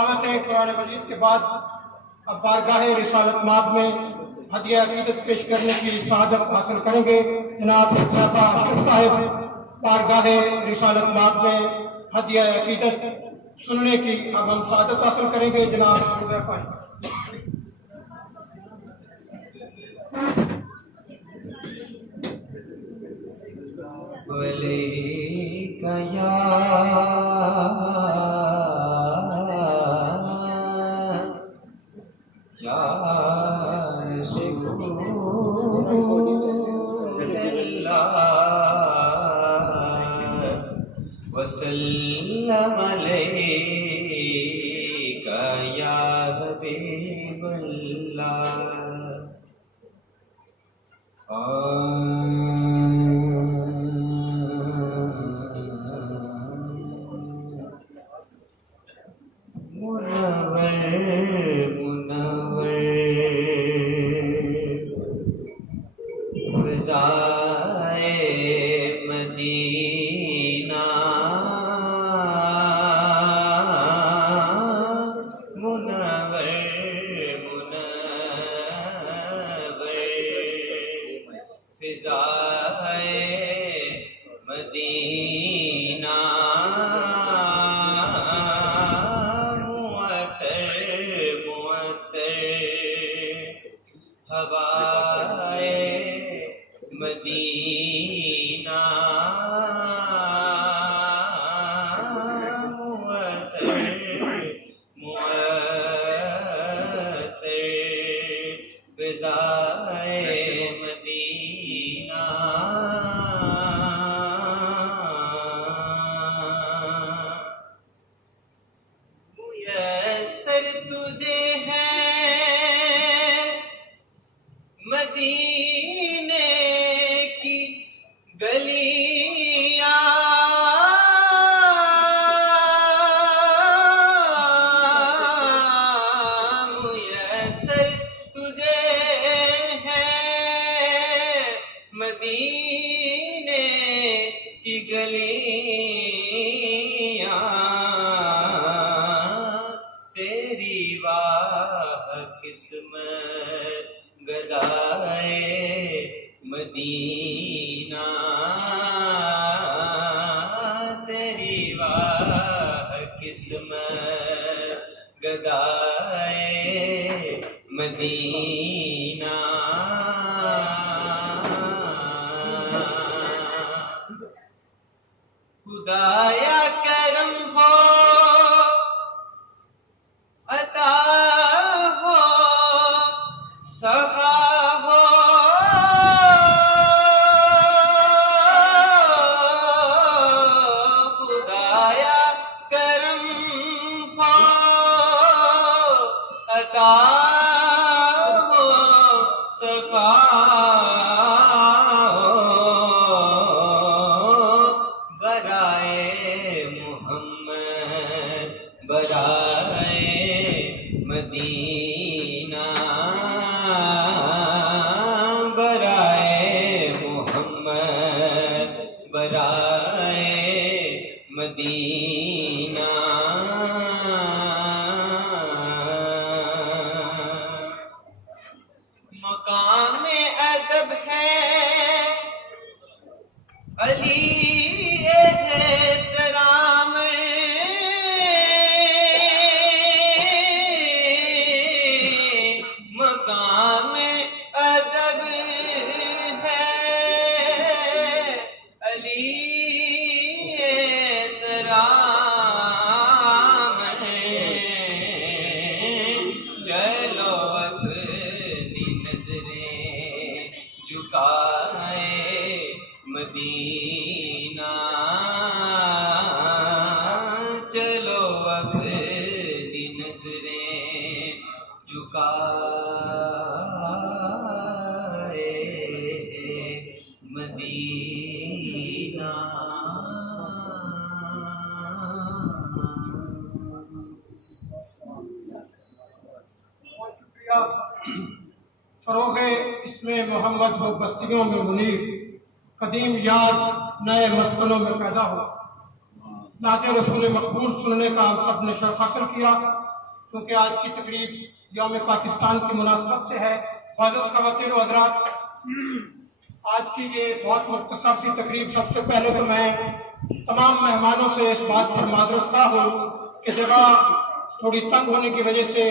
تلاوت قرآن مجید کے بعد اب بارگاہ رسالت مآب میں ہدیہ عقیدت پیش کرنے کی سعادت حاصل کریں گے جناب خلیفہ اشرف صاحب بارگاہ رسالت مآب میں ہدیہ عقیدت سننے کی اب ہم سعادت حاصل کریں گے جناب خلیفہ ولیک یا وسلم علیک یا حبیب اللہ مدینہ مدینہ بہت شکریہ. فروغ اس میں محمد ہو بستیوں میں منیر، قدیم یاد نئے مسکنوں میں پیدا ہو. نعت رسول مقبول سننے کا ہم سب نے شرف حاصل کیا، کیونکہ آج کی تقریب یوم پاکستان کی مناسبت سے ہے. معزز خواتین و حضرات، آج کی یہ بہت مختصر سی تقریب، سب سے پہلے تو میں تمام مہمانوں سے اس بات پر معذرت خواہ ہوں کہ جگہ تھوڑی تنگ ہونے کی وجہ سے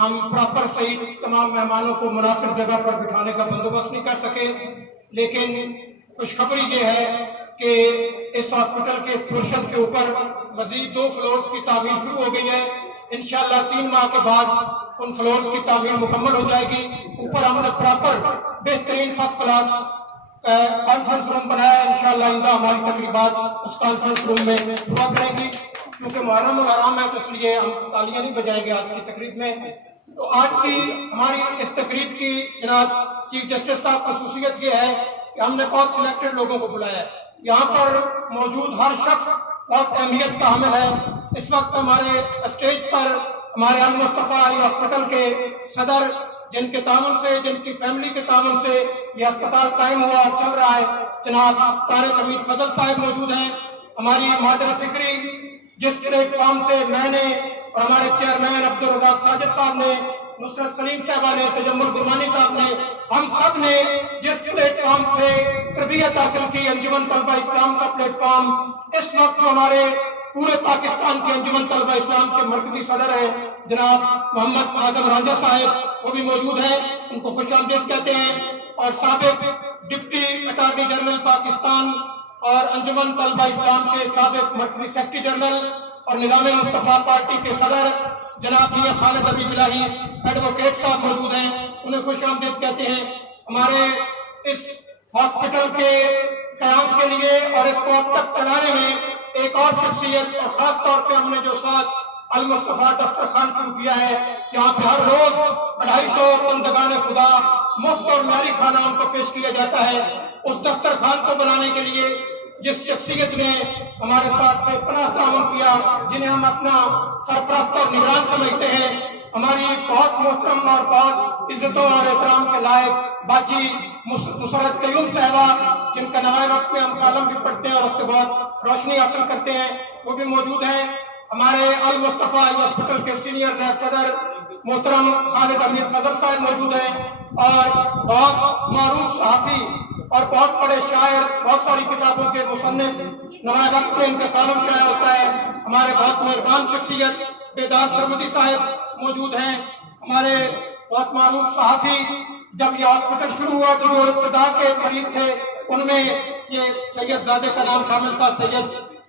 ہم پراپر صحیح تمام مہمانوں کو مناسب جگہ پر بٹھانے کا بندوبست نہیں کر سکے. لیکن خوشخبری یہ ہے کہ اس ہاسپٹل کے اس پورشن کے اوپر مزید 2 فلورز کی تعمیر شروع ہو گئی ہے. انشاءاللہ 3 ماہ کے بعد ان فلورز کی تعمیر مکمل ہو جائے گی. اوپر ہم نے پراپر بہترین فرسٹ کلاس کانفرنس روم بنایا ہے. انشاءاللہ آئندہ ہماری تقریبات اس کانفرنس روم میں ہوا کریں گی. کیونکہ محرم الحرام ہے تو اس لیے ہم تالیاں نہیں بجائیں گے آج کی تقریب میں. تو آج کی ہماری اس تقریب کی جناب چیف جسٹس صاحب خصوصیت یہ ہے کہ ہم نے بہت سلیکٹڈ لوگوں کو بلایا ہے. یہاں پر موجود ہر شخص بہت اہمیت کا حامل ہے. اس وقت ہمارے اسٹیج پر ہمارے المصطفیٰ ہاسپٹل کے صدر، جن کے تعاون سے، جن کی فیملی کے تعاون سے یہ ہسپتال قائم ہوا اور چل رہا ہے، جناب طارق حمید فضل صاحب موجود ہیں. ہماری مادر فکری، جس پلیٹ فارم سے میں نے اور ہمارے چیئرمین عبدالرزاق ساجد صاحب نے، نصرت سلیم صاحبہ نے، تجمل گرمانی صاحب نے، ہم سب نے جس پلیٹ فارم سے تربیت حاصل کی، انجمن طلبہ اسلام کا پلیٹ فارم، اس وقت جو ہمارے پورے پاکستان کے انجمن طلبہ اسلام کے مرکزی صدر ہیں جناب محمد اعظم رانجھا صاحب، وہ بھی موجود ہیں. ان کو خوش آمدید کہتے ہیں. اور سابق ڈپٹی اٹارنی جنرل پاکستان اور انجمن طلبہ اسلام کے سابق مرکزی سیکرٹری جنرل اور نظام مصطفیٰ پارٹی کے صدر جناب میاں خالد حبیب الہی ایڈوکیٹ صاحب موجود ہیں. انہیں خوش آمدید کہتے ہیں. ہمارے اس ہاسپٹل کے قیام کے لیے اور اس کو اب تک چلانے میں ایک اور شخصیت، اور خاص طور پہ ہم نے جو ساتھ المصطفیٰ دسترخوان شروع کیا ہے، یہاں پہ ہر روز 250 بندگان خدا مفت اور معیاری کھانا ان کو پیش کیا جاتا ہے. اس دسترخوان کو بنانے کے لیے جس شخصیت نے ہمارے ساتھ بے پناہ تعاون کیا، جنہیں ہم اپنا سرپرست اور نگران سمجھتے ہیں، ہماری بہت محترم اور بہت عزتوں اور احترام کے لائق باجی مسرت قیوم صاحبہ، جن کا نوائے وقت میں ہم کالم بھی پڑھتے ہیں اور اس سے بہت روشنی حاصل کرتے ہیں، وہ بھی موجود ہیں. ہمارے المصطفیٰ ہاسپٹل کے سینئر نائب صدر محترم خالد حمید فضل صاحب موجود ہیں. اور بہت معروف صحافی اور بہت بڑے شاعر، بہت ساری کتابوں کے مصنف، نوائے وقت میں ان کا کالم شائع ہوتا ہے. ہمارے بہت مہربان شخصیت بیدار سرمدی صاحب موجود ہیں. ہمارے بہت معروف صحافی، جب یہ ہاسپٹل شروع ہوا تو جو ابتدا کے مریض تھے ان میں یہ سید زادے کا نام شامل تھا. سید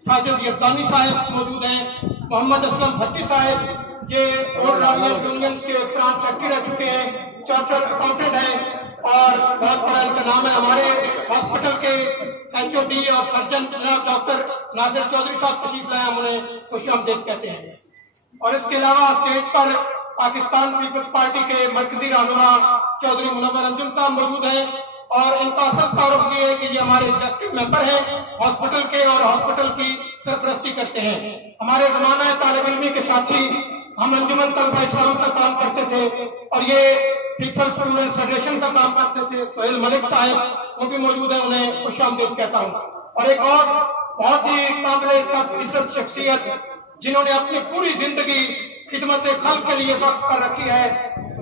ساجد یزدانی صاحب موجود ہیں. محمد اسلم بھٹی صاحب یہ اور یونین کے فرانس سیکرٹری رہ چکے ہیں، چارٹرڈ اکاؤنٹنٹ ہیں اور بہت بڑا ان کا نام ہے. ہمارے ہاسپٹل کے HOD اور سرجن جناب ڈاکٹر ناصر چودھری صاحب تشریف لائے، ہم انہیں خوش آمدید کہتے ہیں. اور اس کے علاوہ اسٹیج پر پاکستان پیپلز پارٹی کے مرکزی رہنما چودھری منور انجم صاحب موجود ہیں. اور ان کا اصل تعارف یہ ہے کہ یہ ہمارے ایگزیکٹو ممبر ہیں ہاسپٹل کے اور ہاسپٹل کی سرپرستی کرتے ہیں. ہمارے زمانہ طالب علمی کے ساتھی ہم انجمن طلبہ اسلام کا کام کرتے تھے اور یہ پیپلز اسٹوڈنٹ فیڈریشن کا کام کرتے تھے. سہیل ملک صاحب وہ بھی موجود ہیں، انہیں خوش آمدید کہتا ہوں. اور ایک اور بہت ہی قابل عزت شخصیت جنہوں نے اپنی پوری زندگی خدمت خلق کے لیے وقف کر رکھی ہے،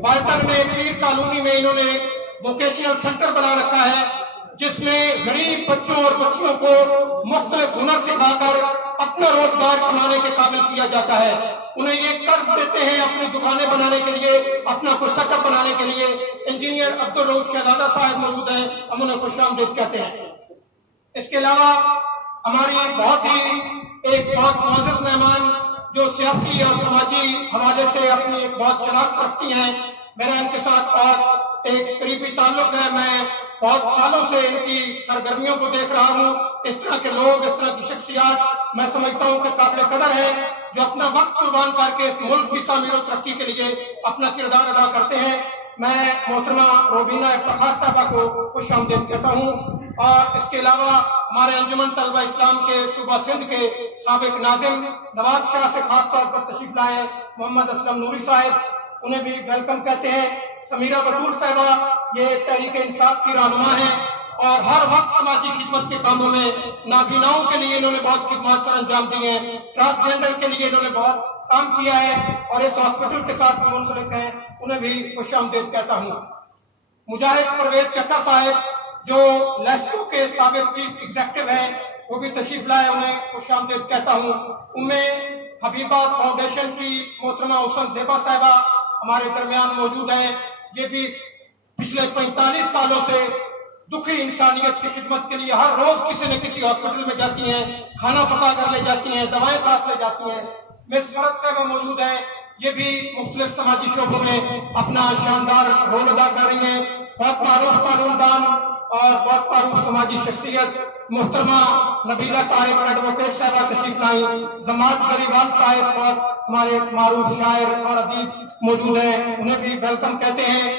والٹر میں پیر کالونی میں انہوں نے ووکیشنل سینٹر بنا رکھا ہے، جس میں غریب بچوں اور بچیوں کو مختلف ہنر سکھا کر اپنا روزگار کمانے کے قابل کیا جاتا ہے. انہیں یہ قرض دیتے ہیں اپنی دکانیں بنانے کے لیے، اپنا کچھ سیٹ اپ بنانے کے لیے. انجینئر عبدالرؤف شہزادہ صاحب موجود ہیں، ہم انہیں خوش آمدید کہتے ہیں. اس کے علاوہ ہماری ایک بہت معزز مہمان جو سیاسی اور سماجی حوالے سے اپنی ایک بہت شناخت رکھتی ہیں، میرا ان کے ساتھ بہت ایک قریبی تعلق ہے. میں بہت سالوں سے ان کی سرگرمیوں کو دیکھ رہا ہوں اس طرح کے لوگ، اس طرح کی شخصیات میں سمجھتا ہوں کہ قابل قدر ہیں، جو اپنا وقت قربان کر کے اس ملک کی تعمیر و ترقی کے لیے اپنا کردار ادا کرتے ہیں۔ میں محترمہ روبینہ افتخار صاحبہ کو خوش آمدید کہتا ہوں، اور اس کے علاوہ ہمارے انجمن طلبہ اسلام کے صوبہ سندھ کے سابق ناظم نواز شاہ سے خاص طور پر تشریف لائے ہیں محمد اسلم نوری صاحب، انہیں بھی ویلکم کہتے ہیں۔ سمیرہ بطول صاحبہ یہ تحریک انصاف کی رہنما ہیں، اور ہر وقت سماجی خدمت کے کاموں میں نابیناؤں کے لیے انہوں نے بہت خدمات سر انجام دی ہیں، ٹرانسجینڈر کے لیے انہوں نے بہت کام کیا ہے اور اس ہاسپٹل کے ساتھ منسلک ہیں، انہیں بھی خوش آمدید کہتا ہوں۔ مجاہد پرویز چٹا صاحب جو لیسکو کے سابق چیف ایگزیکٹو ہیں، وہ بھی تشریف لائے، انہیں خوش آمدید کہتا ہوں۔ حبیبہ فاؤنڈیشن کی محترمہ حسن دیبا صاحبہ ہمارے درمیان موجود ہیں، یہ بھی پچھلے 45 سالوں سے دکھی انسانیت کی خدمت کے لیے ہر روز کسی نہ کسی ہاسپٹل میں جاتی ہیں، کھانا پکا کر لے جاتی ہیں، دوائیں ساتھ لے جاتی ہیں۔ مس فرد صاحبہ موجود ہیں، یہ بھی مختلف سماجی شعبوں میں اپنا شاندار رول ادا کر رہی ہیں، بہت معروف قانون دان اور بہت معروف سماجی شخصیت محترمہ نبیلہ طارق ایڈوکیٹ صاحبہ تشریف لائیں۔ زماد گریوان صاحب بہت ہمارے معروف شاعر اور ادیب موجود ہیں، انہیں بھی ویلکم کہتے ہیں۔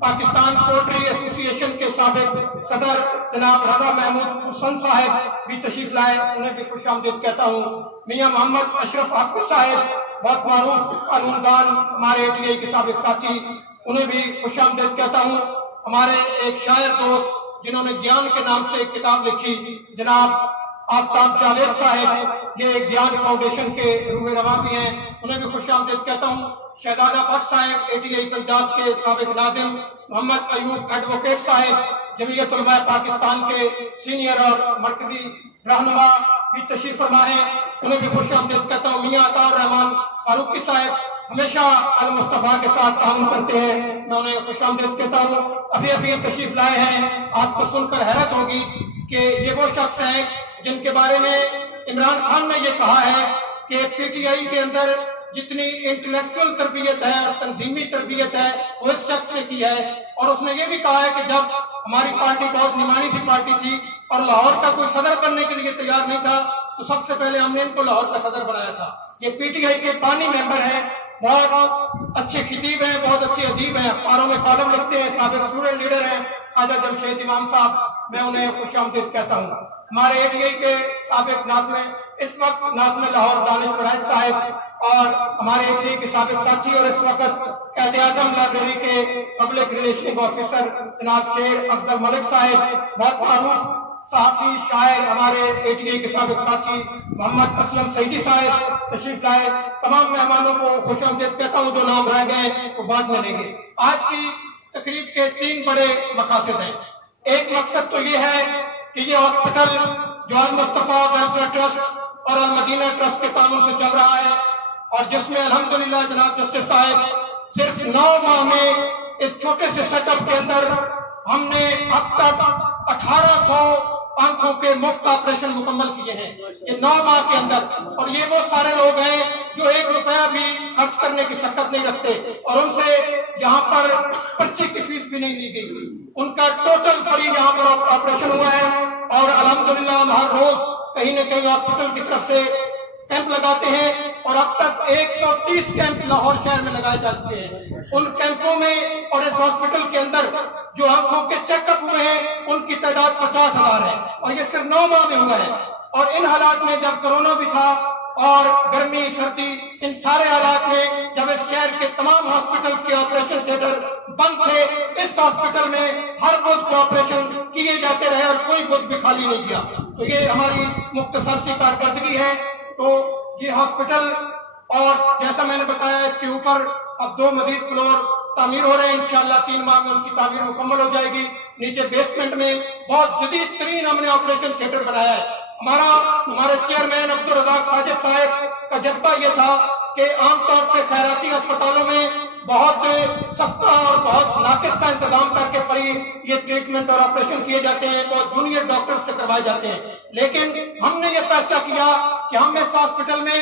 پاکستان پوئٹری ایسوسی ایشن کے سابق صدر جناب رضا محمود حسن صاحب بھی تشریف لائے، انہیں بھی خوش آمدید کہتا ہوں۔ میاں محمد اشرف حافظ صاحب بہت معروف قانون دان، ہمارے ATA کے سابق ساتھی، انہیں بھی خوش آمدید کہتا ہوں۔ ہمارے ایک شاعر دوست جنہوں نے گیان کے نام سے ایک کتاب لکھی، جناب آفتاب جاوید صاحب، یہ گیان فاؤنڈیشن کے روح رواں بھی ہیں، انہیں بھی خوش آمدید کہتا ہوں۔ شہزادہ بٹ صاحب ATA پنجاب کے سابق ناظم، محمد ایوب ایڈوکیٹ صاحب جمعیت علماء پاکستان کے سینئر اور مرکزی رہنما بھی تشریف فرما ہیں، انہیں بھی خوش آمدید کہتا ہوں۔ میاں عطا الرحمان فاروقی صاحب ہمیشہ المصطفیٰ کے ساتھ تعاون کرتے ہیں، میں انہیں خوش آمدید کہتا ہوں۔ ابھی تشریف لائے ہیں، آپ کو سن کر حیرت ہوگی کہ یہ وہ شخص ہیں جن کے بارے میں عمران خان نے یہ کہا ہے کہ PTI کے اندر جتنی انٹلیکچوئل تربیت ہے اور تنظیمی تربیت ہے وہ اس شخص نے کی ہے، اور اس نے یہ بھی کہا ہے کہ جب ہماری پارٹی بہت نمانی سی پارٹی تھی اور لاہور کا کوئی صدر بننے کے لیے تیار نہیں تھا تو سب سے پہلے ہم نے ان کو لاہور کا صدر بنایا تھا۔ یہ PTI کے بانی ممبر ہیں، بہت اچھے خطیب ہیں، بہت اچھے ادیب ہیں، اخباروں میں کالم لکھتے ہیں، سابق اسٹوڈنٹ لیڈر ہیں خواجہ جمشید امام صاحب، میں انہیں خوش آمدید کہتا ہوں۔ ہمارے ATA کے سابق ناظم اس وقت ناظم لاہور دانش فرائض صاحب، اور ہمارے ATA کے سابق ساتھی اور اس وقت قائد اعظم لائبریری کے پبلک ریلیشن آفیسر جناب شیر افضل ملک صاحب، بہت معروف صحافی شاعر ہمارے ATA کے سابق ساتھی محمد اسلم سعیدی صاحب تشریف لائے۔ تمام مہمانوں کو خوش آمدید کہتا ہوں، جو نام رہ گئے وہ بعد میں لیں گے۔ آج کی تقریب کے 3 بڑے مقاصد ہیں۔ ایک مقصد تو یہ ہے کہ یہ ہاسپٹل جو المصطفیٰ ویلفیئر ٹرسٹ اور المدینہ ٹرسٹ کے تعاون سے چل رہا ہے، اور جس میں الحمدللہ جناب جسٹس صاحب صرف 9 ماہ میں اس چھوٹے سے سیٹ اپ کے اندر ہم نے اب تک 1800 آنکھوں کے مفت آپریشن مکمل کیے ہیں، یہ 9 ماہ کے اندر، اور یہ وہ سارے لوگ ہیں جو 1 روپیہ بھی خرچ کرنے کی سکت نہیں رکھتے، اور ان سے یہاں پر پرچی کی فیس بھی نہیں لی گئی، ان کا ٹوٹل فری یہاں پر آپریشن ہوا ہے، اور الحمدللہ ہم ہر روز کہیں نہ کہیں ہاسپٹل کی طرف سے کیمپ لگاتے ہیں، اور اب تک 130 کیمپ لاہور شہر میں لگائے جاتے ہیں۔ ان کیمپوں میں اور اس ہاسپٹل کے اندر جو آنکھوں کے چیک اپ ہوئے ہیں ان کی تعداد 50,000 ہے، اور یہ صرف 9 ماہ میں ہوا ہے۔ اور ان حالات میں جب کرونا بھی تھا اور گرمی سردی، ان سارے حالات میں جب اس شہر کے تمام ہاسپٹلز کے آپریشن تھیٹر بند تھے، اس ہاسپٹل میں ہر بدھ کو آپریشن کیے جاتے رہے اور کوئی بدھ بھی خالی نہیں کیا۔ تو یہ ہماری مختصر سی کارکردگی ہے۔ تو یہ ہاسپٹل، اور جیسا میں نے بتایا اس کے اوپر اب 2 مزید فلور تعمیر ہو رہے ہیں، انشاءاللہ 3 ماہ میں ان کی تعمیر مکمل ہو جائے گی۔ نیچے بیسمنٹ میں بہت جدید ترین ہم نے آپریشن تھیٹر بنایا ہے۔ ہمارے چیئرمین عبدالرزاق ساجد صاحب کا جذبہ یہ تھا کہ عام طور پہ خیراتی ہسپتالوں میں بہت سستا اور بہت ناقص کا انتظام کر کے فری یہ ٹریٹمنٹ اور آپریشن کیے جاتے ہیں، بہت جونیئر ڈاکٹر سے کروائے جاتے ہیں، لیکن ہم نے یہ فیصلہ کیا کہ ہم اس ہاسپٹل میں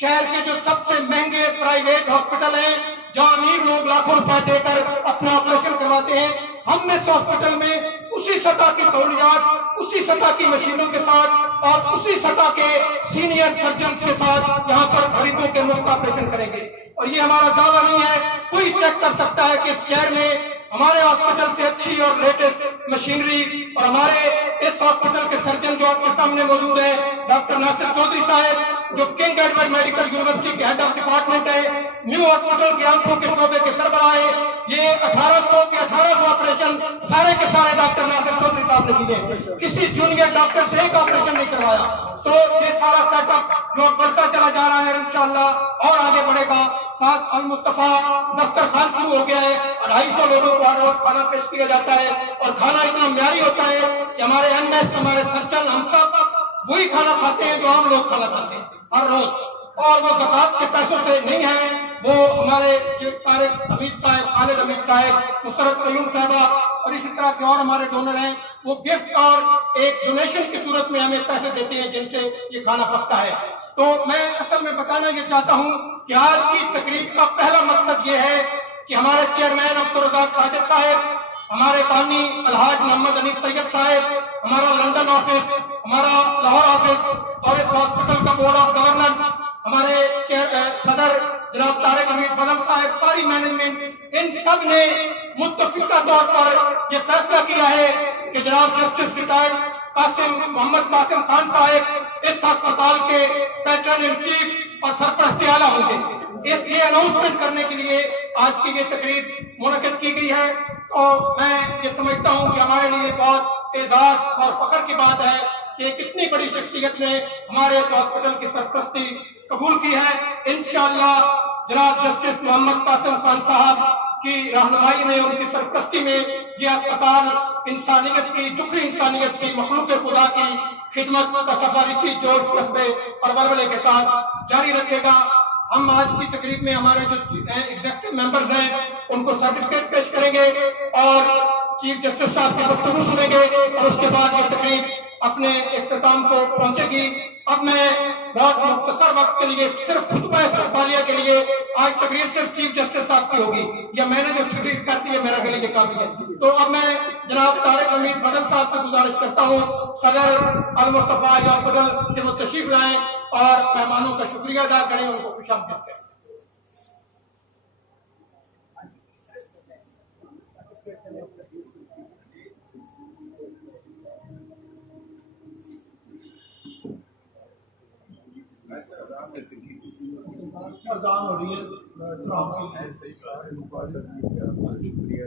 شہر کے جو سب سے مہنگے پرائیویٹ ہاسپٹل ہیں جہاں امیر لوگ لاکھوں روپے دے کر اپنا آپریشن کرواتے ہیں، ہم اس ہاسپٹل میں اسی سطح کی سہولیات اسی سطح کی مشینوں کے ساتھ اور اسی سطح کے سینئر سرجن کے ساتھ یہاں پر مریضوں کے مفت آپریشن کریں گے. اور یہ ہمارا دعویٰ نہیں ہے, کوئی چیک کر سکتا ہے کہ اس شہر میں ہمارے ہاسپٹل سے اچھی اور لیٹسٹ مشینری اور ہمارے اس ہاسپٹل کے سرجن جو آپ کے سامنے موجود ہے ڈاکٹر ناصر چودھری صاحب, جو کنگ ایڈورڈ میڈیکل یونیورسٹی کے ہیڈ آف ڈپارٹمنٹ ہے, نیو ہاسپٹل کے آنکھوں کے شعبے کے سربراہ ہے. یہ 1800 کے 1800 آپریشن سارے کے سارے ڈاکٹر ناصر چودھری صاحب نے کیے, کسی جونیئر ڈاکٹر سے ایک آپریشن نہیں کروایا. تو یہ سارا سیٹ اپ جو بڑھتا چلا جا رہا ہے انشاءاللہ اور آگے بڑھے گا. ساتھ المصطفیٰ دسترخوان شروع ہو گیا ہے, 250 لوگوں کو ہر روز کھانا پیش کیا جاتا ہے اور کھانا اتنا معیاری ہوتا ہے کہ ہمارے ایم ایس, ہمارے سرجن, ہم سب وہی کھانا کھاتے ہیں جو عام لوگ کھانا کھاتے ہیں ہر روز. اور وہ زکوٰۃ کے پیسوں سے نہیں ہے, وہ ہمارے طارق حمید صاحب, خالد حمید صاحب, نصرت قیوم صاحبہ اور اسی طرح کے اور ہمارے ڈونر ہیں, وہ گفٹ اور ایک ڈونیشن کی صورت میں ہمیں پیسے دیتے ہیں جن سے یہ کھانا پکتا ہے. تو میں اصل میں بتانا یہ چاہتا ہوں کہ آج کی تقریب کا پہلا مقصد یہ ہے کہ ہمارے چیئرمین عبدالرزاق ساجد صاحب, ہمارے بانی الحاج محمد انیس طیب صاحب, ہمارا لندن آفس, ہمارا لاہور آفس اور اس ہاسپٹل کا بورڈ آف گورنرز, ہمارے صدر جناب طارق حمید فضل صاحب, ساری مینجمنٹ, ان سب نے متفقہ طور پر یہ فیصلہ کیا ہے کہ جناب جسٹس ریٹائرڈ محمد قاسم خان صاحب اس ہسپتال کے پیٹرن ان چیف اور سرپرست اعلیٰ ہوں گے. اس لیے اناؤنسمنٹ کرنے کے لیے آج کی یہ تقریب منعقد کی گئی ہے. اور میں یہ سمجھتا ہوں کہ ہمارے لیے بہت اعزاز اور فخر کی بات ہے کہ ایک اتنی بڑی شخصیت نے ہمارے اس ہاسپٹل کی سرپرستی قبول کی ہے. انشاءاللہ جناب جسٹس محمد قاسم خان صاحب کی رہنمائی میں, ان کی سرپرستی میں یہ اسپتال انسانیت کی, دکھی انسانیت کی, مخلوق خدا کی خدمت کا سفارشی جوش, جذبے اور ولولے کے ساتھ جاری رکھے گا. ہم آج کی تقریب میں ہمارے جو ایگزیکٹو ممبرز ہیں ان کو سرٹیفکیٹ پیش کریں گے اور چیف جسٹس صاحب کی گفتگو سنیں گے اور اس کے بعد یہ تقریب اپنے اختتام کو پہنچے گی. اب میں بہت مختصر وقت کے لیے صرف خطبہ استقبالیہ کے لیے, آج تقریر صرف چیف جسٹس صاحب کی ہوگی یا میں نے جو تقریر کر دی ہے میرا خیال یہ کافی ہے. تو اب میں جناب طارق حمید فضل صاحب سے گزارش کرتا ہوں صدر المصطفیٰ ہاسپٹل کہ وہ تشریف لائیں اور مہمانوں کا شکریہ ادا کریں, ان کو خوش آمدید کریں. اذان ہو رہی ہے, شکریہ.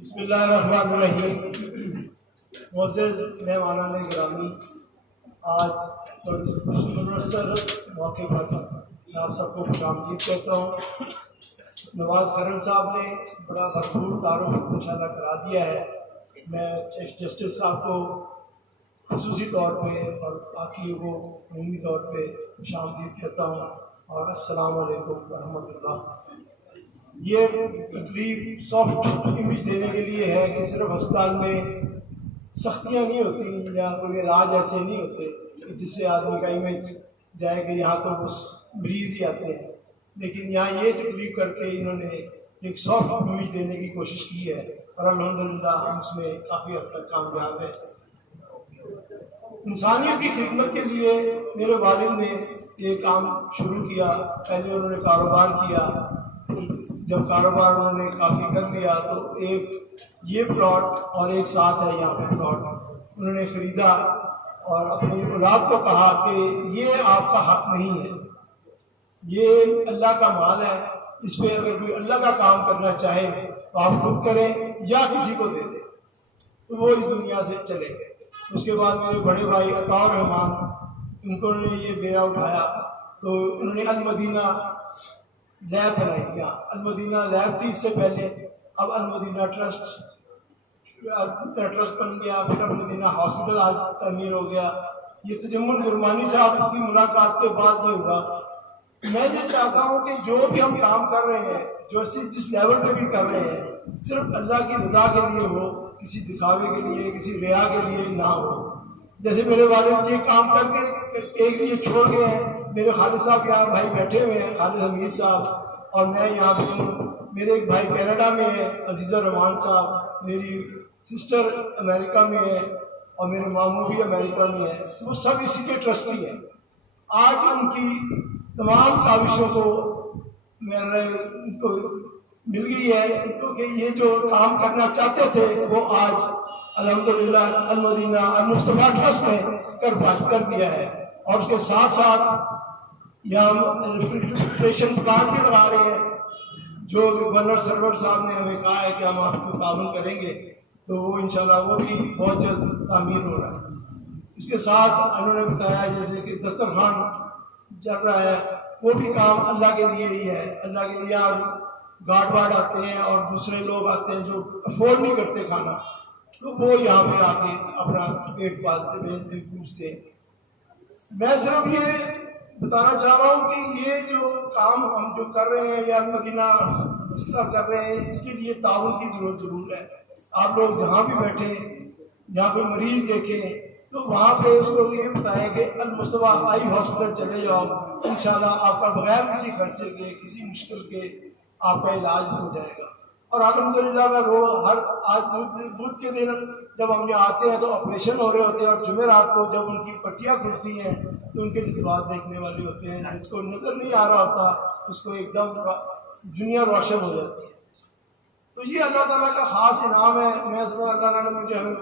بسم اللہ الرحمن الرحیم. معزز مہمانان گرامی, آج موقع پر میں آپ سب کو خوش آمدید کہتا ہوں۔ نواز خرن صاحب نے بڑا بھرپور تعارف انشاءاللہ کرا دیا ہے۔ میں چیف جسٹس صاحب کو خصوصی طور پہ اور باقی کو عمومی طور پہ خوش آمدید کہتا ہوں، اور السلام علیکم ورحمۃ اللہ۔ یہ تقریب سافٹ امیج دینے کے لیے ہے کہ صرف ہسپتال میں سختیاں نہیں ہوتی یا کوئی علاج ایسے نہیں ہوتے کہ جس سے آدمی کا امیج جائے کہ یہاں تو بس مریض ہی آتے ہیں، لیکن یہاں یہ تقریب کر کے انہوں نے ایک سافٹ امیج دینے کی کوشش کی ہے، اور الحمدللہ ہم اس میں کافی حد تک کامیاب ہیں۔ انسانیت کی خدمت کے لیے میرے والد نے یہ کام شروع کیا۔ پہلے انہوں نے کاروبار کیا، جب کاروبار انہوں نے کافی کر لیا تو ایک یہ پلاٹ اور ایک ساتھ ہے یہاں پہ پلاٹ انہوں نے خریدا، اور اپنی اولاد کو کہا کہ یہ آپ کا حق نہیں ہے، یہ اللہ کا مال ہے، اس پہ اگر کوئی اللہ کا کام کرنا چاہے تو آپ خود کریں یا کسی کو دے دیں، تو وہ اس دنیا سے چلے گئے۔ اس کے بعد میرے بڑے بھائی عطاء الرحمان، ان کو نے یہ بیڑا اٹھایا تو انہوں نے المدینہ لیب بنائی۔ یہاں المدینہ لیب تھی اس سے پہلے، اب المدینہ ٹرسٹ بن گیا، پھر المدینہ ہاسپٹل آج تعمیر ہو گیا۔ یہ تجمل گرمانی صاحب کی ملاقات کے بعد یہ ہوا۔ میں یہ چاہتا ہوں کہ جو بھی ہم کام کر رہے ہیں، جو جس لیول پہ بھی کر رہے ہیں، صرف اللہ کی رضا کے لیے ہو، کسی دکھاوے کے لیے، کسی ریا کے لیے نہ ہو۔ جیسے میرے والد یہ کام کر کے ایک لیے چھوڑ گئے ہیں، میرے خالد صاحب یہاں بھائی بیٹھے ہوئے ہیں، خالد حمید صاحب، اور میں یہاں پہ ہوں۔ میرے ایک بھائی کینیڈا میں ہے، عزیز الرحمان صاحب، میری سسٹر امریکہ میں ہے، اور میرے ماموں بھی امریکہ میں ہے، وہ سب اسی کے ٹرسٹی ہیں۔ آج ان کی تمام کاوشوں کو ان کو مل گئی ہے، کیونکہ یہ جو کام کرنا چاہتے تھے وہ آج الحمدللہ المدینہ المصطفیٰ ٹرسٹ نے کر دیا ہے، اور اس کے ساتھ ساتھ یہاں ہم ریفریجریشن پلانٹ بھی لگا رہے ہیں، جو گورنر سرور صاحب نے ہمیں کہا ہے کہ ہم آپ کو تعاون کریں گے، تو وہ انشاءاللہ وہ بھی بہت جلد تعمیر ہو رہا ہے۔ اس کے ساتھ انہوں نے بتایا جیسے کہ دسترخوان چل رہا ہے، وہ بھی کام اللہ کے لیے ہی ہے، اللہ کے لیے۔ گارڈ وارڈ آتے ہیں اور دوسرے لوگ آتے ہیں جو افورڈ نہیں کرتے کھانا، تو وہ یہاں پہ آ کے اپنا پیٹ پالتے پوچھتے ہیں۔ میں صرف یہ بتانا چاہ رہا ہوں کہ یہ جو کام ہم جو کر رہے ہیں یا مدینہ کر رہے ہیں، اس کے لیے تعاون کی ضرور ہے۔ آپ لوگ جہاں بھی بیٹھیں، جہاں کوئی مریض دیکھیں تو وہاں پہ اس کو یہ بتائیں کہ المصطفیٰ آئی ہاسپٹل چلے جاؤ، انشاءاللہ آپ کا بغیر کسی خرچے کے، کسی مشکل کے آپ کا علاج ہو جائے گا۔ اور الحمدللہ میں ہر آج بدھ کے دن جب ہم یہاں آتے ہیں تو آپریشن ہو رہے ہوتے ہیں، اور جمعرات کو جب ان کی پٹیاں کھلتی ہیں تو ان کے جذبات دیکھنے والے ہوتے ہیں، جس کو نظر نہیں آ رہا ہوتا اس کو ایک دم دنیا روشن ہو جاتی ہے۔ تو یہ اللہ تعالیٰ کا خاص انعام ہے۔ میں سمجھتا اللہ تعالیٰ نے مجھے ہمیں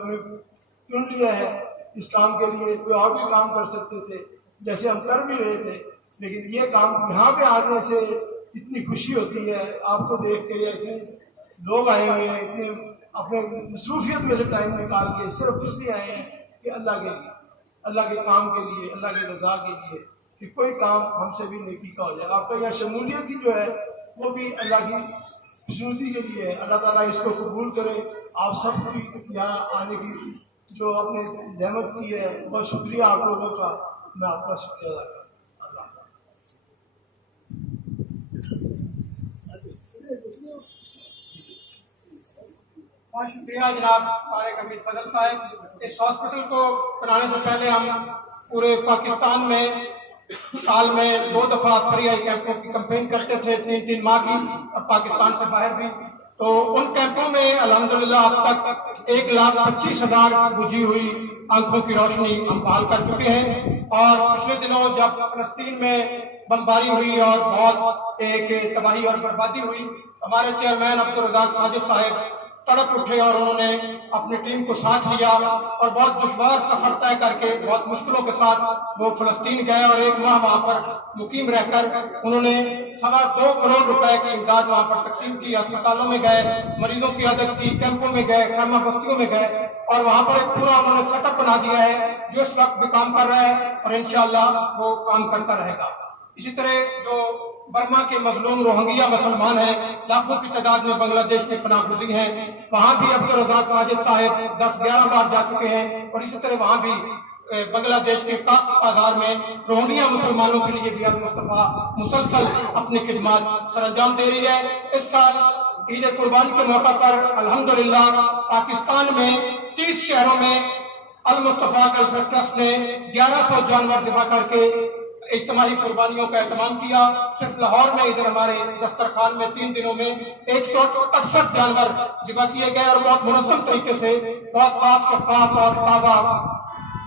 چن لیا ہے اس کام کے لیے۔ کوئی اور بھی کام کر سکتے تھے جیسے ہم کر بھی رہے تھے، لیکن یہ کام یہاں پہ آنے سے اتنی خوشی ہوتی ہے آپ کو دیکھ کے، اتنے لوگ آئے ہوئے ہیں، اتنے اپنے مصروفیت میں سے ٹائم نکال کے صرف اس لیے آئے ہیں کہ اللہ کے لیے، اللہ کے کام کے لیے، اللہ کی رضا کے لیے، کہ کوئی کام ہم سے بھی نیکی کا ہو جائے۔ آپ کا یہاں شمولیت ہی جو ہے وہ بھی اللہ کی خوشنودی کے لیے ہے۔ اللہ تعالیٰ اس کو قبول کرے۔ آپ سب کی یہاں آنے کی جو آپ نے زحمت کی ہے، بہت شکریہ آپ لوگوں کا، میں آپ کا شکریہ ادا کرتا ہوں۔ بہت شکریہ جناب طارق حمید فضل صاحب۔ اس ہاسپٹل کو بنانے سے پہلے ہم پورے پاکستان میں سال میں 2 دفعہ فریائی کیمپوں کی کمپین کرتے تھے، 3 ماہ کی، اور پاکستان سے باہر بھی۔ تو ان کیمپوں میں الحمدللہ اب تک 1,25,000 بجھی ہوئی آنکھوں کی روشنی ہم بحال کر چکے ہیں۔ اور پچھلے دنوں جب فلسطین میں بمباری ہوئی اور بہت ایک تباہی اور بربادی ہوئی، ہمارے چیئرمین عبدالرزاق ساجد صاحب تڑپ اٹھے اور انہوں نے اپنی ٹیم کو ساتھ لیا اور بہت دشوار سفر طے کر کے بہت مشکلوں کے ساتھ وہ فلسطین گئے، اور 1 ماہ وہاں پر مقیم رہ کر انہوں نے 2.25 کروڑ روپے کی امداد وہاں پر تقسیم کی۔ اسپتالوں میں گئے، مریضوں کی عادت کی، کیمپوں میں گئے، خیمہ بستیوں میں گئے، اور وہاں پر ایک پورا انہوں نے سیٹ اپ بنا دیا ہے جو اس وقت بھی کام کر رہا ہے اور انشاءاللہ وہ کام کرتا رہے گا۔ اسی طرح جو برما کے مظلوم روہنگیا مسلمان ہیں، لاکھوں کی تعداد میں بنگلہ دیش میں پناہ گزین ہیں، وہاں بھی عبدالرزاق ساجد صاحب 10-11 بار جا چکے ہیں، اور اسی طرح وہاں بھی بنگلہ دیش کے کافی تعداد میں روہنگیا مسلمانوں کے لیے بھی المصطفیٰ مسلسل اپنی خدمات سر انجام دے رہی ہے۔ اس سال عید قربانی کے موقع پر الحمدللہ پاکستان میں 30 شہروں میں المصطفیٰ ویلفیئر ٹرسٹ نے 1100 جانور ذبح کر کے اجتماعی قربانیوں کا اہتمام کیا۔ صرف لاہور میں ادھر ہمارے دسترخوان میں 3 دنوں میں 168 جانور ذبح کیے گئے، اور بہت منظم طریقے سے بہت صاف شفاف اور تازہ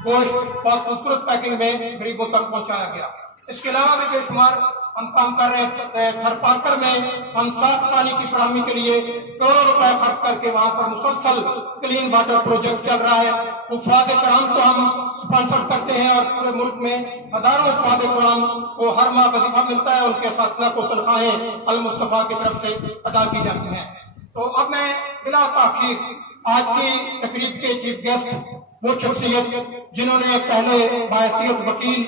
گوشت بہت خوبصورت پیکنگ میں غریبوں تک پہنچایا گیا۔ اس کے علاوہ بھی بے شمار ہم کام کر رہے ہیں۔ تھر پارکر میں ہم صاف پانی کی فراہمی کے لیے کروڑوں روپے خرچ کر کے وہاں پر مسلسل کلین واٹر پروجیکٹ چل رہا ہے۔ حفاظ کرام کو ہم اسپانسر کرتے ہیں، اور پورے ملک میں ہزاروں حفاظ کرام کو ہر ماہ وظیفہ ملتا ہے، ان کے اساتذہ کو تنخواہیں المصطفیٰ کی طرف سے ادا کی جاتی ہیں۔ تو اب میں بلا تاخیر آج کی تقریب کے چیف گیسٹ، وہ شخصیت جنہوں نے پہلے باحثیت وکیل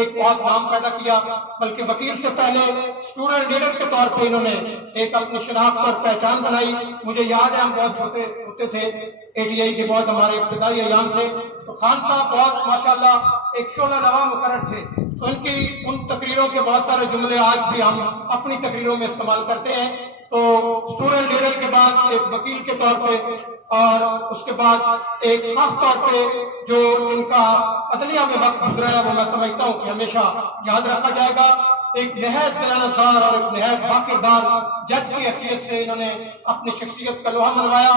ایک بہت نام پیدا کیا، بلکہ وکیل سے پہلے اسٹوڈنٹ لیڈر کے طور پہ انہوں نے ایک اپنی شناخت اور پہچان بنائی۔ مجھے یاد ہے ہم بہت چھوٹے ہوتے تھے، ATI کے بہت ہمارے ابتدائی ایام تھے، تو خان صاحب بہت ماشاءاللہ ایک شعلہ نوا مقرر تھے، تو ان تقریروں کے بہت سارے جملے آج بھی ہم اپنی تقریروں میں استعمال کرتے ہیں۔ تو اسٹوڈنٹ لیڈر کے بعد ایک وکیل کے طور پہ، اور اس کے بعد ایک خاص طور پہ جو ان کا عدلیہ میں وقت گزرا ہے، وہ میں سمجھتا ہوں کہ ہمیشہ یاد رکھا جائے گا۔ ایک نہایت دیانتدار اور ایک نہایت واقعدار جج کی حیثیت سے انہوں نے اپنی شخصیت کا لوہا منوایا،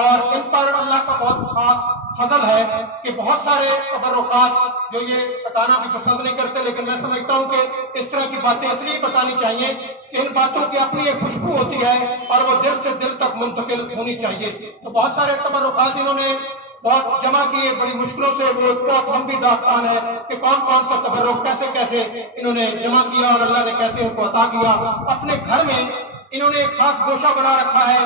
اور ان پر اللہ کا بہت خاص فضل ہے کہ بہت سارے تبرکات جو یہ بتانا بھی پسند نہیں کرتے، لیکن میں سمجھتا ہوں کہ اس طرح کی باتیں اس لیے بتانی چاہیے کہ ان باتوں کی اپنی ایک خوشبو ہوتی ہے، اور وہ دل سے دل تک منتقل ہونی چاہیے۔ تو بہت سارے تبرکات انہوں نے بہت جمع کیے، بڑی مشکلوں سے، وہ بہت لمبی داستان ہے کہ کون کون سا تبرک کیسے کیسے انہوں نے جمع کیا، اور اللہ نے کیسے ان کو عطا کیا۔ اپنے گھر میں انہوں نے ایک خاص گوشہ بنا رکھا ہے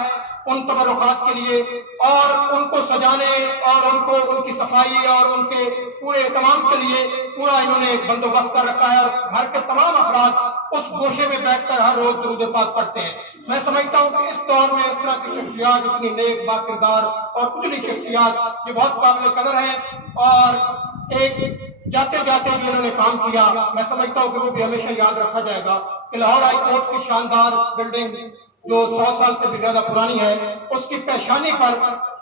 ان تبرکات کے لیے، اور ان کو سجانے اور ان کی صفائی اور ان کے پورے اہتمام کے لیے پورا انہوں نے ایک بندوبست کر رکھا ہے، اور گھر کے تمام افراد اس گوشے میں بیٹھ کر ہر روز درود پاک پڑھتے ہیں۔ میں سمجھتا ہوں کہ اس دور میں اس طرح کی شخصیات، اتنی نیک با کردار اور اجلی شخصیات، یہ بہت قابل قدر ہیں، اور ایک جاتے جاتے بھی انہوں نے کام کیا۔ میں سمجھتا ہوں کہ وہ بھی ہمیشہ یاد رکھا جائے گا کہ لاہور ہائی کورٹ کی شاندار بلڈنگ جو 100 سال سے بھی زیادہ پرانی ہے، اس کی پیشانی پر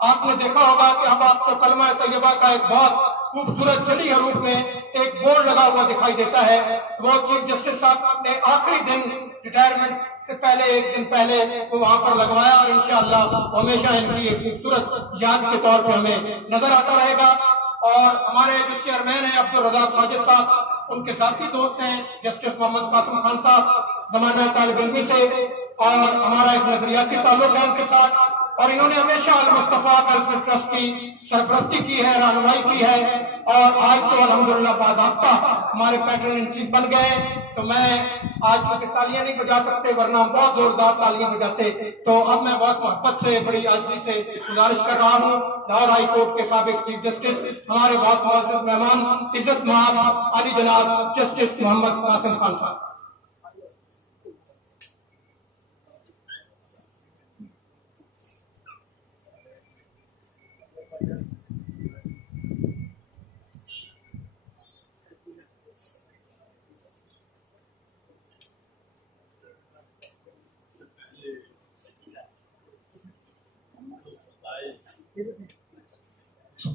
آپ نے دیکھا ہوگا کہ اب آپ کو کلمہ طیبہ کا ایک بہت خوبصورت جلی حروف میں ایک بورڈ لگا ہوا دکھائی دیتا ہے۔ وہ چیف جسٹس صاحب نے آخری دن ریٹائرمنٹ سے پہلے ایک دن پہلے وہ وہاں پر لگوایا، اور انشاءاللہ ہمیشہ ان کی ایک خوبصورت یاد کے طور پہ ہمیں نظر آتا رہے گا۔ اور ہمارے جو چیئرمین ہیں عبدالرزاق ساجد صاحب، ان کے ذاتی دوست ہیں جسٹس محمد قاسم خان صاحب زمانہ طالب علمی سے، اور ہمارا ایک نظریاتی تعلق ہے ان کے ساتھ، اور انہوں نے ہمیشہ المصطفیٰ ویلفیئر ٹرسٹ کی سرپرستی کی ہے، رہنمائی کی ہے، اور آج تو الحمدللہ باضابطہ ہمارے پیٹرن ان چیف بن گئے۔ تو میں آج سے تالیاں نہیں بجا سکتے، ورنہ ہم بہت زوردار تالیاں بجاتے۔ تو اب میں بہت محبت سے، بڑی عاجزی سے گزارش کر رہا ہوں لاہور ہائی کورٹ کے سابق چیف جسٹس، ہمارے بہت معزز مہمان، عزت مآب عالی جناب جسٹس محمد قاسم خان صاحب۔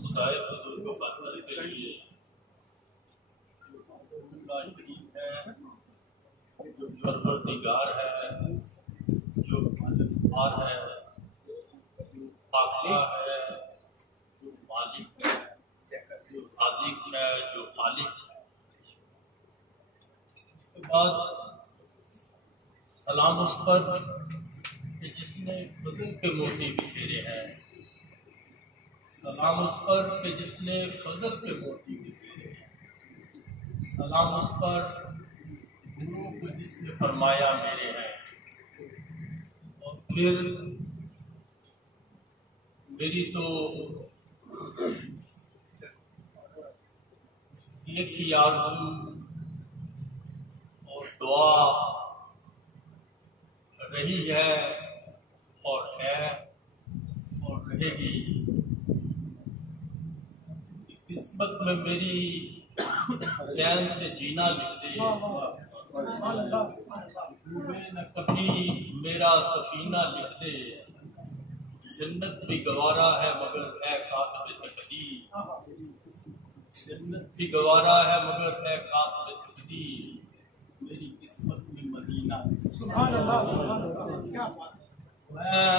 خدائے بزرگ کو باتر کے لیے اللہ شریف ہے، جو پروردگار ہے، جو مالکار ہے، جو آقا ہے، جو مالک ہے، جو خالق ہے، جو خالق ہے۔ اس کے بعد سلام اس پر کہ جس نے فضل کے موتی بکھیرے ہیں، سلام اس پر کہ جس نے فضل کے موتی بکھیرے ہیں، سلام اس پر گرو کو جس نے فرمایا میرے ہیں۔ اور پھر میری تو ایک ہی آرزو اور دعا رہی ہے اور رہے گی کہ قسمت میں میری چین سے جینا لکھ دے، ڈوبے نہ کبھی میرا سفینہ لکھ دے، جنت بھی گوارا ہے مگر ہے کاتب تقدیر، جنت بھی گوارا ہے مگر ہے کاتب تقدیر، میری قسمت میں مدینہ۔ میں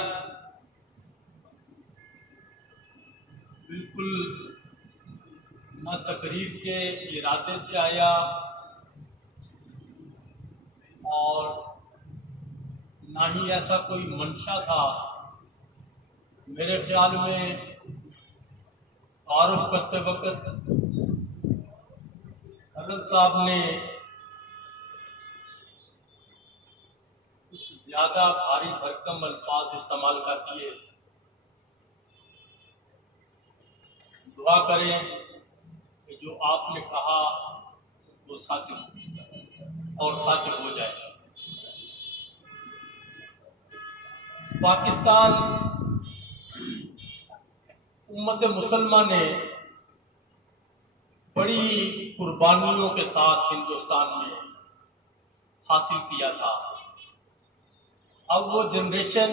بالکل نہ تقریر کے ارادے سے آیا اور نہ ہی ایسا کوئی منشا تھا۔ میرے خیال میں تعارف کرتے وقت حضرت صاحب نے کچھ زیادہ بھاری بھرکم الفاظ استعمال کر دیے۔ دعا کریں کہ جو آپ نے کہا وہ سچ اور سچ ہو جائے۔ پاکستان امت مسلمہ نے بڑی قربانیوں کے ساتھ ہندوستان میں حاصل کیا تھا۔ اب وہ جنریشن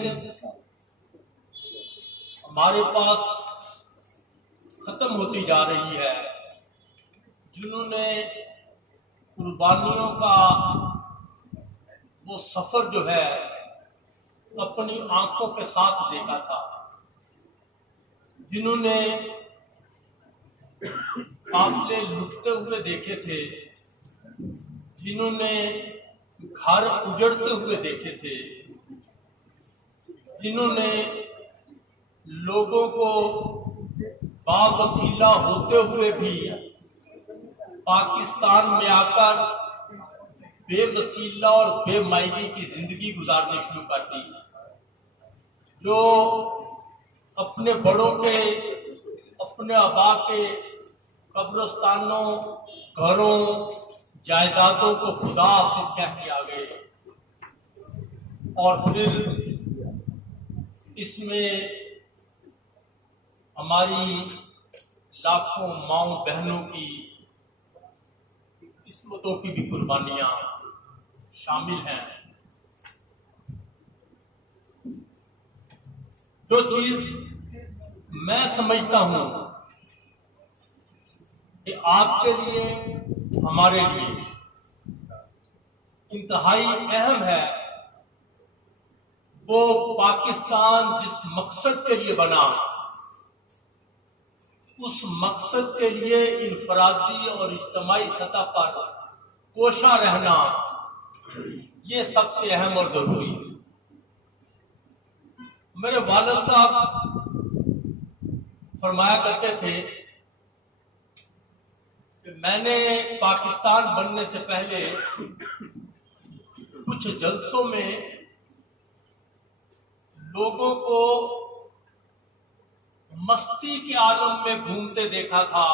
ہمارے پاس ختم ہوتی جا رہی ہے جنہوں نے قربانیوں کا وہ سفر جو ہے اپنی آنکھوں کے ساتھ دیکھا تھا، جنہوں نے قافلے لٹتے ہوئے دیکھے تھے، جنہوں نے گھر اجڑتے ہوئے دیکھے تھے، جنہوں نے لوگوں کو باوسیلہ ہوتے ہوئے بھی پاکستان میں آ کر بے وسیلہ اور بے مائگی کی زندگی گزارنی شروع کر دی، جو اپنے بڑوں کے، اپنے آبا کے قبرستانوں، گھروں، جائیدادوں کو خدا حافظ کہہ کے آ گئے، اور پھر اس میں ہماری لاکھوں ماؤں بہنوں کی قسمتوں کی بھی قربانیاں شامل ہیں۔ جو چیز میں سمجھتا ہوں کہ آپ کے لیے، ہمارے لیے انتہائی اہم ہے، وہ پاکستان جس مقصد کے لیے بنا، اس مقصد کے لیے انفرادی اور اجتماعی سطح پر کوشاں رہنا، یہ سب سے اہم اور ضروری ہے۔ میرے والد صاحب فرمایا کرتے تھے کہ میں نے پاکستان بننے سے پہلے کچھ جلسوں میں لوگوں کو مستی کے عالم میں گھومتے دیکھا تھا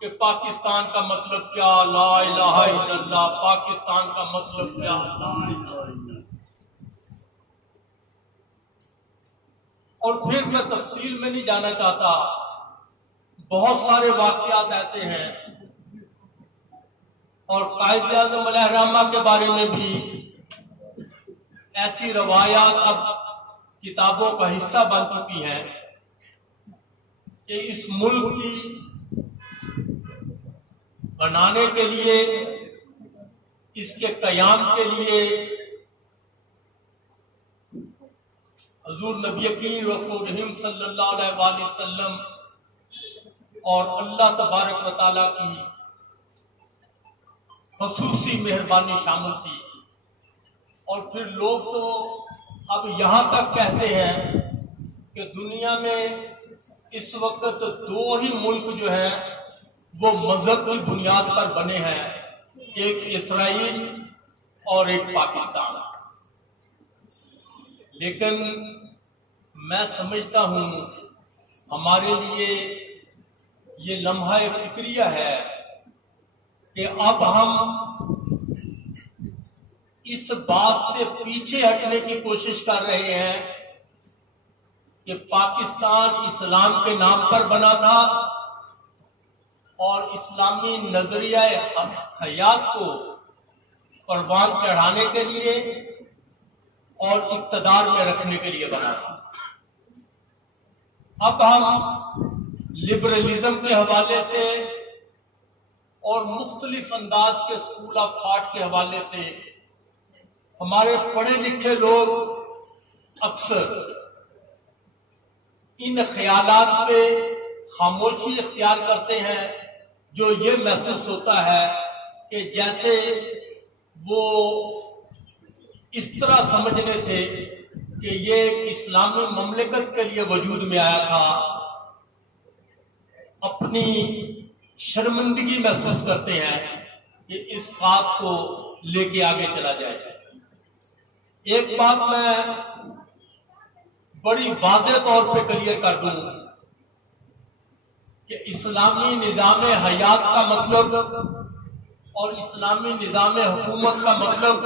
کہ پاکستان کا مطلب کیا، لا الہ الا اللہ، پاکستان کا مطلب کیا، لا الہ الا اللہ۔ اور پھر میں تفصیل میں نہیں جانا چاہتا، بہت سارے واقعات ایسے ہیں، اور قائد اعظم علیہ الرحمہ کے بارے میں بھی ایسی روایات اب کتابوں کا حصہ بن چکی ہیں کہ اس ملک کی بنانے کے لیے، اس کے قیام کے لیے حضور نبی کریم رسول رحیم صلی اللہ علیہ وآلہ وسلم اور اللہ تبارک و تعالیٰ کی خصوصی مہربانی شامل تھی۔ اور پھر لوگ تو اب یہاں تک کہتے ہیں کہ دنیا میں اس وقت دو ہی ملک جو ہیں وہ مذہب کی بنیاد پر بنے ہیں، ایک اسرائیل اور ایک پاکستان۔ لیکن میں سمجھتا ہوں ہمارے لیے یہ لمحہ فکریہ ہے کہ اب ہم اس بات سے پیچھے ہٹنے کی کوشش کر رہے ہیں کہ پاکستان اسلام کے نام پر بنا تھا اور اسلامی نظریہ حیات کو پروان چڑھانے کے لیے اور اقتدار میں رکھنے کے لیے بنا تھا۔ اب ہم لبرلزم کے حوالے سے اور مختلف انداز کے اسکول آف تھاٹ کے حوالے سے ہمارے پڑھے لکھے لوگ اکثر ان خیالات پہ خاموشی اختیار کرتے ہیں، جو یہ محسوس ہوتا ہے کہ جیسے وہ اس طرح سمجھنے سے کہ یہ ایک اسلامی مملکت کے لیے وجود میں آیا تھا، اپنی شرمندگی محسوس کرتے ہیں کہ اس بات کو لے کے آگے چلا جائے۔ ایک بات میں بڑی واضح طور پہ کلیئر کر دوں کہ اسلامی نظام حیات کا مطلب اور اسلامی نظام حکومت کا مطلب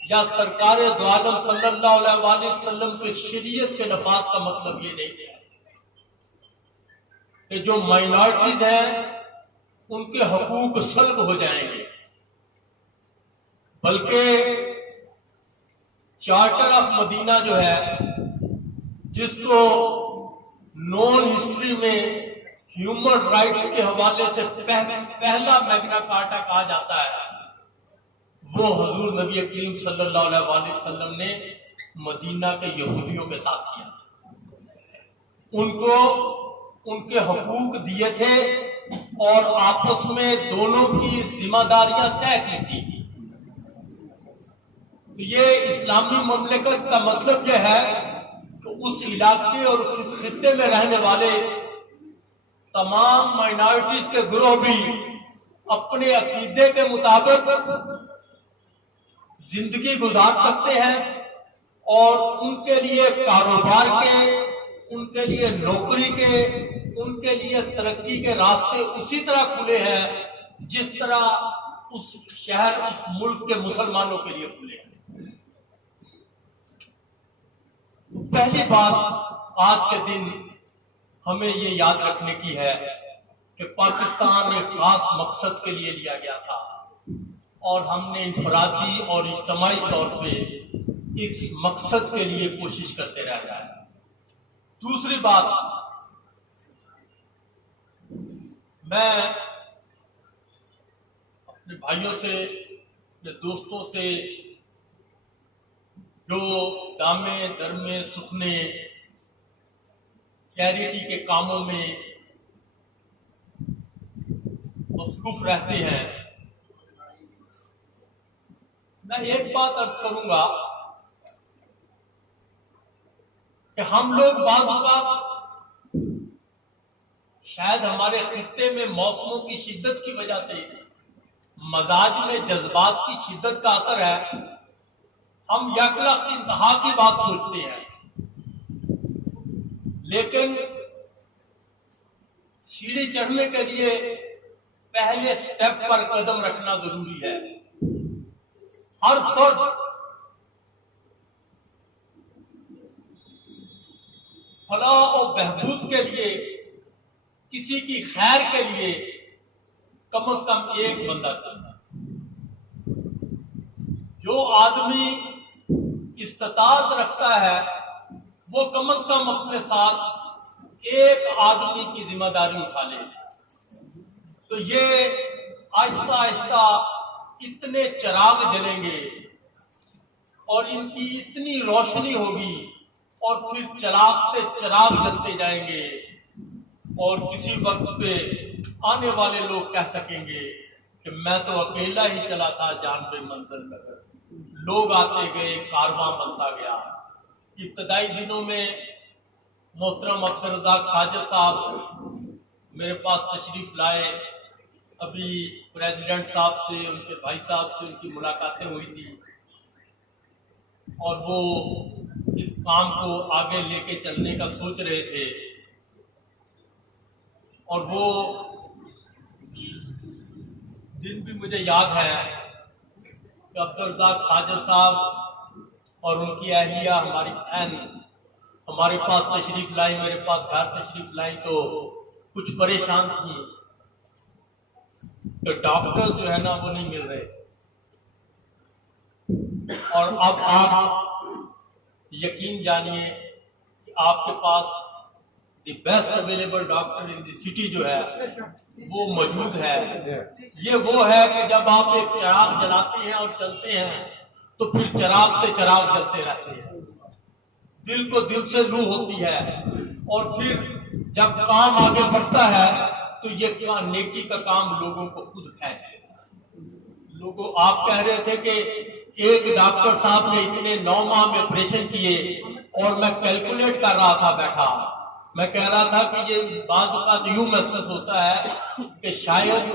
یا سرکار دو عالم صلی اللہ علیہ وآلہ وسلم کی شریعت کے نفاذ کا مطلب یہ نہیں ہے کہ جو مائنارٹیز ہیں ان کے حقوق سلب ہو جائیں گے، بلکہ چارٹر آف مدینہ جو ہے، جس کو نون ہسٹری میں ہیومن رائٹس کے حوالے سے پہلا میگنا کارٹا کہا جاتا ہے، وہ حضور نبی کریم صلی اللہ علیہ وآلہ وسلم نے مدینہ کے یہودیوں کے ساتھ کیا۔ ان کو ان کے حقوق دیے تھے اور آپس میں دونوں کی ذمہ داریاں طے کی تھی۔ یہ اسلامی مملکت کا مطلب یہ ہے کہ اس علاقے اور اس خطے میں رہنے والے تمام مائنارٹیز کے گروہ بھی اپنے عقیدے کے مطابق زندگی گزار سکتے ہیں اور ان کے لیے کاروبار کے، ان کے لیے نوکری کے، ان کے لیے ترقی کے راستے اسی طرح کھلے ہیں جس طرح اس شہر، اس ملک کے مسلمانوں کے لیے کھلے ہیں۔ پہلی بات آج کے دن ہمیں یہ یاد رکھنے کی ہے کہ پاکستان ایک خاص مقصد کے لیے لیا گیا تھا اور ہم نے انفرادی اور اجتماعی طور پہ اس مقصد کے لیے کوشش کرتے رہ جائیں۔ دوسری بات، میں اپنے بھائیوں سے، اپنے دوستوں سے جو دامے درمے سخنے چیریٹی کے کاموں میں مصروف رہتے ہیں، میں ایک بات عرض کروں گا کہ ہم لوگ بعض اوقات شاید ہمارے خطے میں موسموں کی شدت کی وجہ سے مزاج میں جذبات کی شدت کا اثر ہے، ہم یک لخت انتہا کی بات سوچتے ہیں، لیکن سیڑھی چڑھنے کے لیے پہلے سٹیپ پر قدم رکھنا ضروری ہے۔ ہر فرد فلاح و بہبود کے لیے، کسی کی خیر کے لیے کم از کم ایک بندہ چاہتا ہے۔ جو آدمی استطاعت رکھتا ہے وہ کم از کم اپنے ساتھ ایک آدمی کی ذمہ داری اٹھا لے، تو یہ آہستہ آہستہ اتنے چراغ جلیں گے اور ان کی اتنی روشنی ہوگی اور پھر چراغ سے چراغ جلتے جائیں گے اور کسی وقت پہ آنے والے لوگ کہہ سکیں گے کہ میں تو اکیلا ہی چلا تھا جان بے منزل لگر، لوگ آتے گئے، کارواں بنتا گیا۔ ابتدائی دنوں میں محترم عبدالرزاق ساجد صاحب میرے پاس تشریف لائے، ابھی پریزیڈنٹ صاحب سے، ان کے بھائی صاحب سے ان کی ملاقاتیں ہوئی تھی اور وہ اس کام کو آگے لے کے چلنے کا سوچ رہے تھے، اور وہ دن بھی مجھے یاد ہے کہ عبدالرزاق ساجد صاحب اور ان کی اہلیہ ہماری بہن ہمارے پاس تشریف لائی، میرے پاس گھر تشریف لائی تو کچھ پریشان تھی کہ ڈاکٹر جو ہے نا وہ نہیں مل رہے، اور اب آپ یقین جانیے کہ آپ کے پاس the best available doctor in the city جو ہے وہ موجود ہے۔ یہ وہ ہے کہ جب آپ ایک چراغ جلاتے ہیں اور چلتے ہیں تو پھر چراغ سے چراغ جلتے رہتے ہیں، دل کو دل سے لو ہوتی ہے، اور پھر جب کام آگے بڑھتا ہے تو یہ نیکی کا کام لوگوں کو خود کھینچ لیتا ہے۔ لوگوں آپ کہہ رہے تھے کہ ایک ڈاکٹر صاحب نے اتنے 9 ماہ میں آپریشن کیے، اور میں کیلکولیٹ کر رہا تھا بیٹھا، میں کہہ رہا تھا کہ یہ بعض اوقات یوں محسوس ہوتا ہے کہ شاید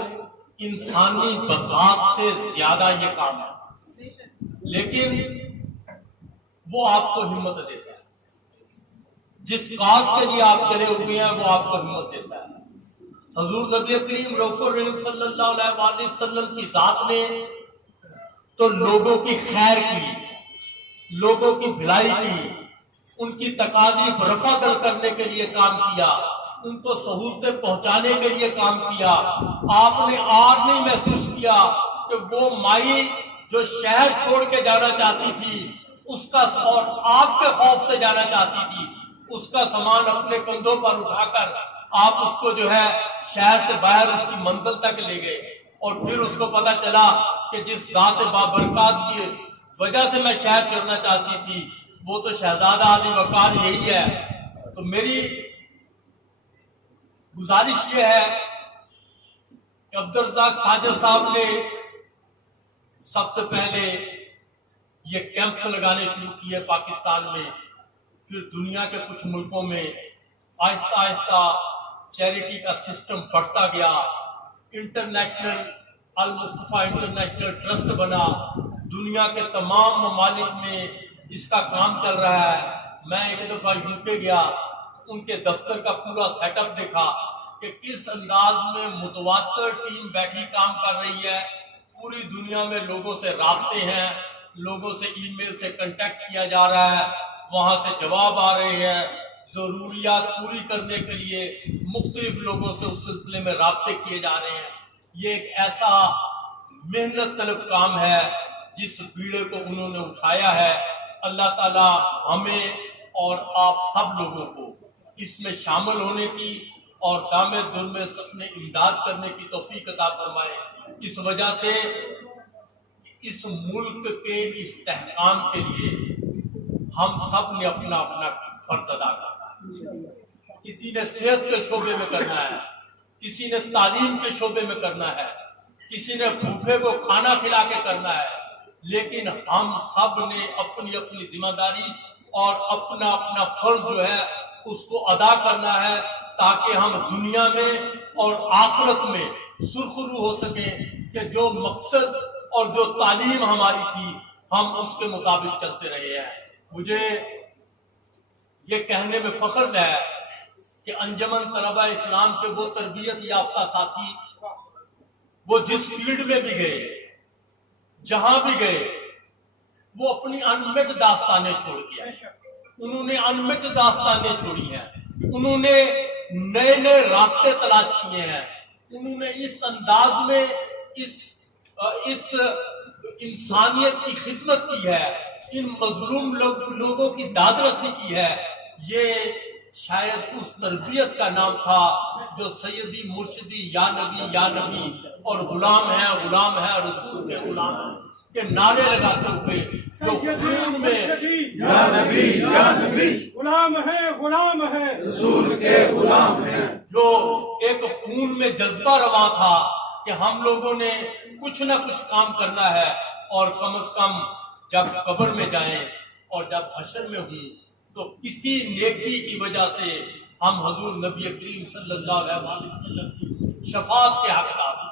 انسانی بساط سے زیادہ یہ کام ہے، لیکن وہ آپ کو ہمت دیتا ہے، جس کاز کے لیے آپ چلے ہوئے ہیں وہ آپ کو ہمت دیتا ہے۔ حضور نبی کریم رؤوف الرحیم صلی اللہ علیہ وآلہ وسلم کی ذات نے تو لوگوں کی خیر کی، لوگوں کی بھلائی کی، ان کی تکالیف رفع دل کرنے کے لیے کام کیا، ان کو سہولتیں پہنچانے کے لیے کام کیا۔ آپ نے آج نہیں محسوس کیا کہ وہ مائی جو شہر چھوڑ کے جانا چاہتی تھی، اس کا اور آپ کے خوف سے جانا چاہتی تھی، اس کا سامان اپنے کندھوں پر اٹھا کر آپ اس کو جو ہے شہر سے باہر اس کی منزل تک لے گئے، اور پھر اس کو پتا چلا کہ جس ذات بابرکات کی وجہ سے میں شہر چھوڑنا چاہتی تھی وہ تو شہزادہ ابی وقار یہی ہے۔ تو میری گزارش یہ ہے کہ عبدالرزاق ساجد صاحب نے سب سے پہلے یہ کیمپس لگانے شروع کیے پاکستان میں، پھر دنیا کے کچھ ملکوں میں آہستہ آہستہ چیریٹی کا سسٹم بڑھتا گیا، انٹرنیشنل المصطفیٰ انٹرنیشنل ٹرسٹ بنا، دنیا کے تمام ممالک میں اس کا کام چل رہا ہے۔ میں ایک دفعہ یو کے گیا، ان کے دفتر کا پورا سیٹ اپ دیکھا کہ کس انداز میں متواتر ٹیم بیٹھی کام کر رہی ہے، پوری دنیا میں لوگوں سے رابطے ہیں، لوگوں سے ای میل سے کنٹیکٹ کیا جا رہا ہے، وہاں سے جواب آ رہے ہیں، ضروریات پوری کرنے کے لیے مختلف لوگوں سے اس سلسلے میں رابطے کیے جا رہے ہیں۔ یہ ایک ایسا محنت طلب کام ہے جس بیڑے کو انہوں نے اٹھایا ہے۔ اللہ تعالی ہمیں اور آپ سب لوگوں کو اس میں شامل ہونے کی اور دام دل میں اپنے امداد کرنے کی توفیق عطا فرمائے۔ اس وجہ سے اس ملک کے استحکام کے لیے ہم سب نے اپنا اپنا فرض ادا کرنا ہے۔ کسی نے صحت کے شعبے میں کرنا ہے، کسی نے تعلیم کے شعبے میں کرنا ہے، کسی نے بھوکے کو کھانا کھلا کے کرنا ہے، لیکن ہم سب نے اپنی اپنی ذمہ داری اور اپنا اپنا فرض جو ہے اس کو ادا کرنا ہے، تاکہ ہم دنیا میں اور آخرت میں سرخرو ہو سکیں کہ جو مقصد اور جو تعلیم ہماری تھی ہم اس کے مطابق چلتے رہے ہیں۔ مجھے یہ کہنے میں فخر ہے کہ انجمن طلبہ اسلام کے وہ تربیت یافتہ ساتھی، وہ جس فیلڈ میں بھی گئے، جہاں بھی گئے، وہ اپنی انمٹ داستانیں چھوڑ کے آئے، انہوں نے انمٹ داستانیں چھوڑی ہیں، انہوں نے نئے نئے راستے تلاش کیے ہیں، انہوں نے اس انداز میں اس انسانیت کی خدمت کی ہے، ان مظلوم لوگوں کی داد رسی کی ہے۔ یہ شاید اس تربیت کا نام تھا جو سیدی مرشدی یا نبی اور غلام ہے رسول کے غلام ہیں کے نعرے لگاتے ہوئے جو خون میں یا نبی غلام ہے رسول کے غلام ہیں، جو ایک خون میں جذبہ رواں تھا کہ ہم لوگوں نے کچھ نہ کچھ کام کرنا ہے، اور کم از کم جب قبر میں جائیں اور جب حشر میں ہوں تو کسی نیکی کی وجہ سے ہم حضور نبی کریم صلی اللہ علیہ وسلم کی شفاعت کے حقدار ہیں۔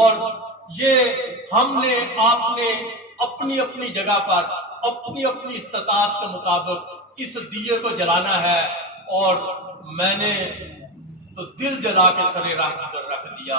اور یہ ہم نے آپ نے اپنی اپنی جگہ پر اپنی اپنی استطاعت کے مطابق اس دیے کو جلانا ہے، اور میں نے تو دل جلا کے سرے راہ پر رکھ دیا۔